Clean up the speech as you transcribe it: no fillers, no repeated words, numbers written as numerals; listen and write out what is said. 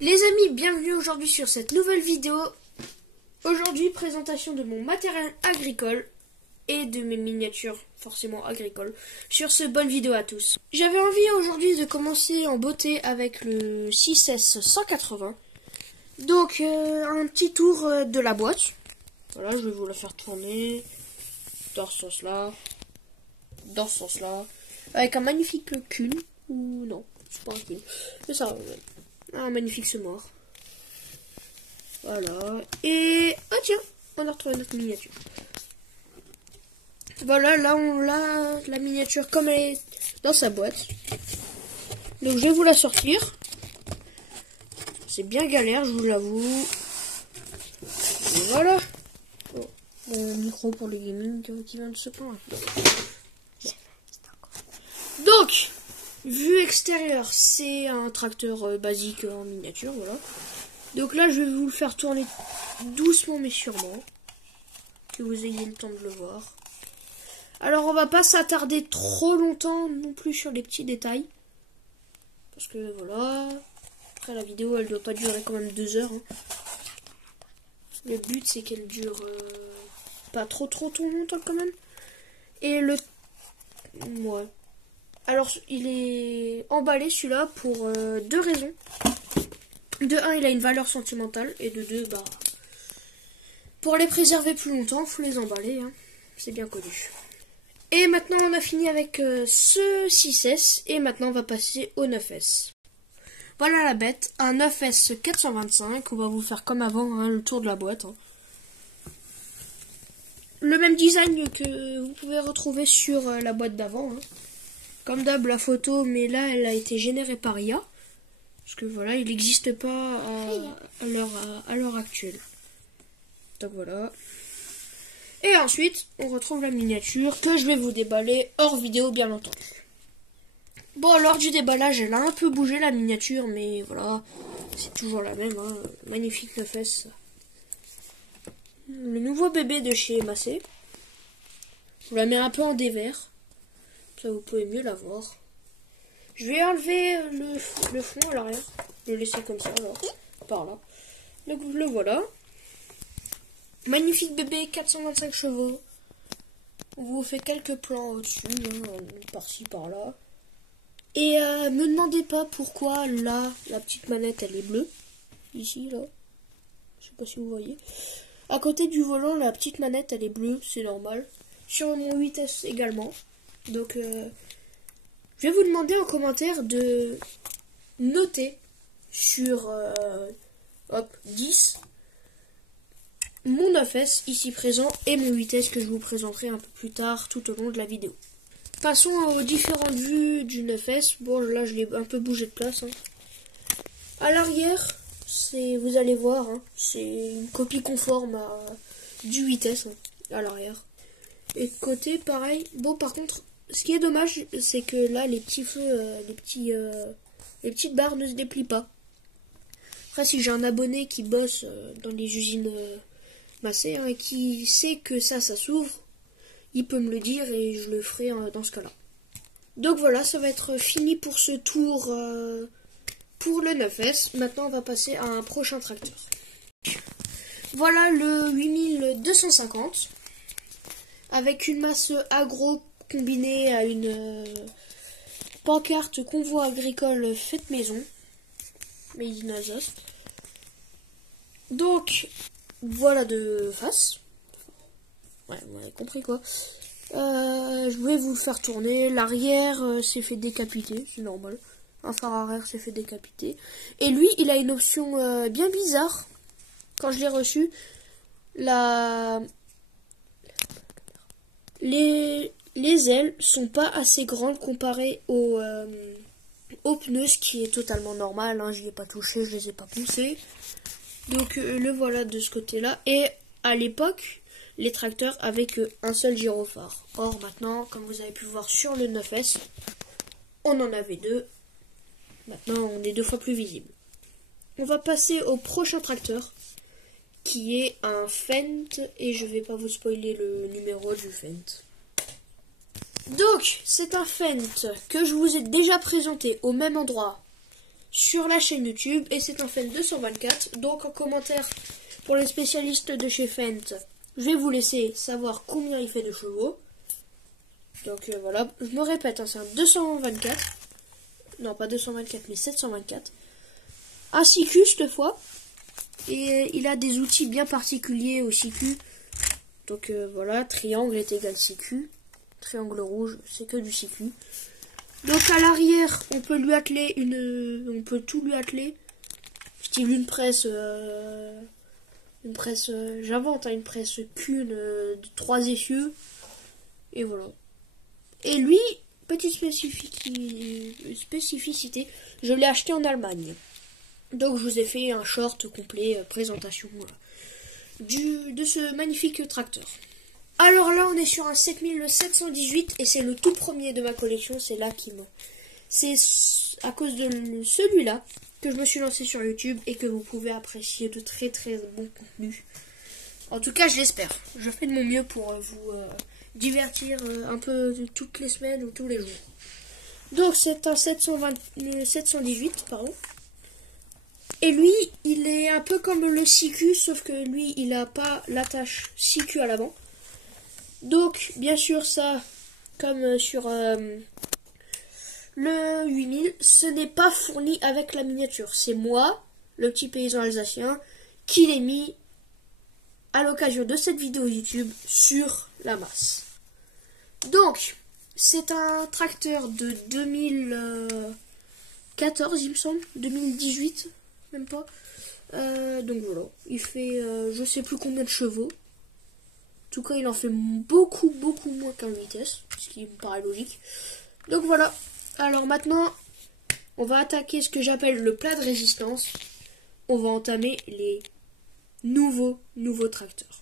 Les amis, bienvenue aujourd'hui sur cette nouvelle vidéo. Aujourd'hui, présentation de mon matériel agricole et de mes miniatures forcément agricoles. Sur ce, bonne vidéo à tous. J'avais envie aujourd'hui de commencer en beauté avec le 6S 180. Donc, un petit tour de la boîte. Voilà, je vais vous la faire tourner dans ce sens-là, dans ce sens-là, avec un magnifique cul, ou non, c'est pas un cul, c'est ça, un magnifique semoir. Voilà, et oh tiens, on a retrouvé notre miniature. Voilà, là on a la miniature comme elle est dans sa boîte. Donc je vais vous la sortir. C'est bien galère, je vous l'avoue. Et voilà. Oh, mon micro pour le gaming qui vient de se prendre. Donc, vue extérieure, c'est un tracteur basique en miniature, voilà. Donc là, je vais vous le faire tourner doucement mais sûrement, que vous ayez le temps de le voir. Alors, on va pas s'attarder trop longtemps non plus sur les petits détails, parce que voilà. Après, la vidéo, elle doit pas durer quand même 2 heures. Hein. Le but, c'est qu'elle dure pas trop longtemps quand même. Et le... Ouais. Alors, il est emballé celui-là pour 2 raisons. De 1, il a une valeur sentimentale. Et de 2, bah, pour les préserver plus longtemps, faut les emballer. Hein. C'est bien connu. Et maintenant, on a fini avec ce 6S. Et maintenant, on va passer au 9S. Voilà la bête. Un 9S 425. On va vous faire comme avant, hein, le tour de la boîte. Hein. Le même design que vous pouvez retrouver sur la boîte d'avant. Hein. Comme d'hab, la photo, mais là, elle a été générée par IA. Parce que voilà, il n'existe pas à l'heure actuelle. Donc voilà. Et ensuite, on retrouve la miniature que je vais vous déballer hors vidéo, bien entendu. Bon, lors du déballage, elle a un peu bougé la miniature, mais voilà, c'est toujours la même. Hein. Magnifique 9S. Le nouveau bébé de chez Massé. Je vous la mets un peu en dévers. Ça, vous pouvez mieux la voir. Je vais enlever le fond à l'arrière. Le laisser comme ça, alors, par là. Donc, le voilà. Magnifique bébé, 425 chevaux. On vous fait quelques plans au-dessus, hein, par-ci, par-là. Et me demandez pas pourquoi, là, la petite manette, elle est bleue. Ici, là. Je sais pas si vous voyez. À côté du volant, la petite manette, elle est bleue, c'est normal. Sur mon 8S également. Donc, je vais vous demander en commentaire de noter sur 10 mon 9S ici présent et mon 8S que je vous présenterai un peu plus tard tout au long de la vidéo. Passons aux différentes vues du 9S. Bon, là, je l'ai un peu bougé de place. Hein. À l'arrière, vous allez voir, hein, c'est une copie conforme du 8S hein, à l'arrière. Et de côté, pareil. Bon, par contre, ce qui est dommage, c'est que là, les petits feux, les petites barres ne se déplient pas. Après, si j'ai un abonné qui bosse dans les usines Massé, hein, et qui sait que ça s'ouvre, il peut me le dire et je le ferai dans ce cas-là. Donc voilà, ça va être fini pour ce tour pour le 9S. Maintenant, on va passer à un prochain tracteur. Voilà le 8250 avec une masse agro combinée à une pancarte convoi agricole faite maison. Made in Alsace. Donc, voilà de face. Ouais, vous avez compris quoi. Je vais vous le faire tourner. L'arrière s'est fait décapiter, c'est normal. Un phare arrière s'est fait décapiter. Et lui, il a une option bien bizarre. Quand je l'ai reçu, les ailes sont pas assez grandes comparées aux pneus, ce qui est totalement normal. Hein. Je n'y ai pas touché, je les ai pas poussés. Donc le voilà de ce côté-là. Et à l'époque, les tracteurs avaient qu'un seul gyrophare. Or maintenant, comme vous avez pu voir sur le 9S, on en avait 2. Maintenant, on est 2 fois plus visible. On va passer au prochain tracteur, qui est un Fendt. Et je vais pas vous spoiler le numéro du Fendt. Donc, c'est un Fendt que je vous ai déjà présenté au même endroit sur la chaîne YouTube et c'est un Fendt 224. Donc en commentaire pour les spécialistes de chez Fendt, je vais vous laisser savoir combien il fait de chevaux. Donc voilà, je me répète, hein, c'est un 224. Non, pas 224, mais 724. Un CQ cette fois. Et il a des outils bien particuliers au CQ. Donc voilà, triangle est égal CQ. Triangle rouge, c'est que du CQ. Donc à l'arrière, on peut lui atteler on peut tout lui atteler. Style une presse, j'invente, hein, une presse Kuhn de 3 essieux. Et voilà. Et lui, petite spécificité, je l'ai acheté en Allemagne. Donc je vous ai fait un short complet, présentation de ce magnifique tracteur. Alors là on est sur un 7718 et c'est le tout premier de ma collection, c'est là qui me... C'est à cause de celui-là que je me suis lancé sur YouTube et que vous pouvez apprécier de très très bons contenus. En tout cas je l'espère, je fais de mon mieux pour vous divertir un peu toutes les semaines ou tous les jours. Donc c'est un 718 pardon. Et lui, il est un peu comme le CQ, sauf que lui, il n'a pas l'attache CQ à l'avant. Donc, bien sûr, ça, comme sur le 8000, ce n'est pas fourni avec la miniature. C'est moi, le petit paysan alsacien, qui l'ai mis à l'occasion de cette vidéo YouTube sur la masse. Donc, c'est un tracteur de 2014, il me semble, 2018. Même pas. Donc voilà, il fait je sais plus combien de chevaux. En tout cas, il en fait beaucoup moins qu'un vitesse, ce qui me paraît logique. Donc voilà. Alors maintenant, on va attaquer ce que j'appelle le plat de résistance. On va entamer les nouveaux tracteurs.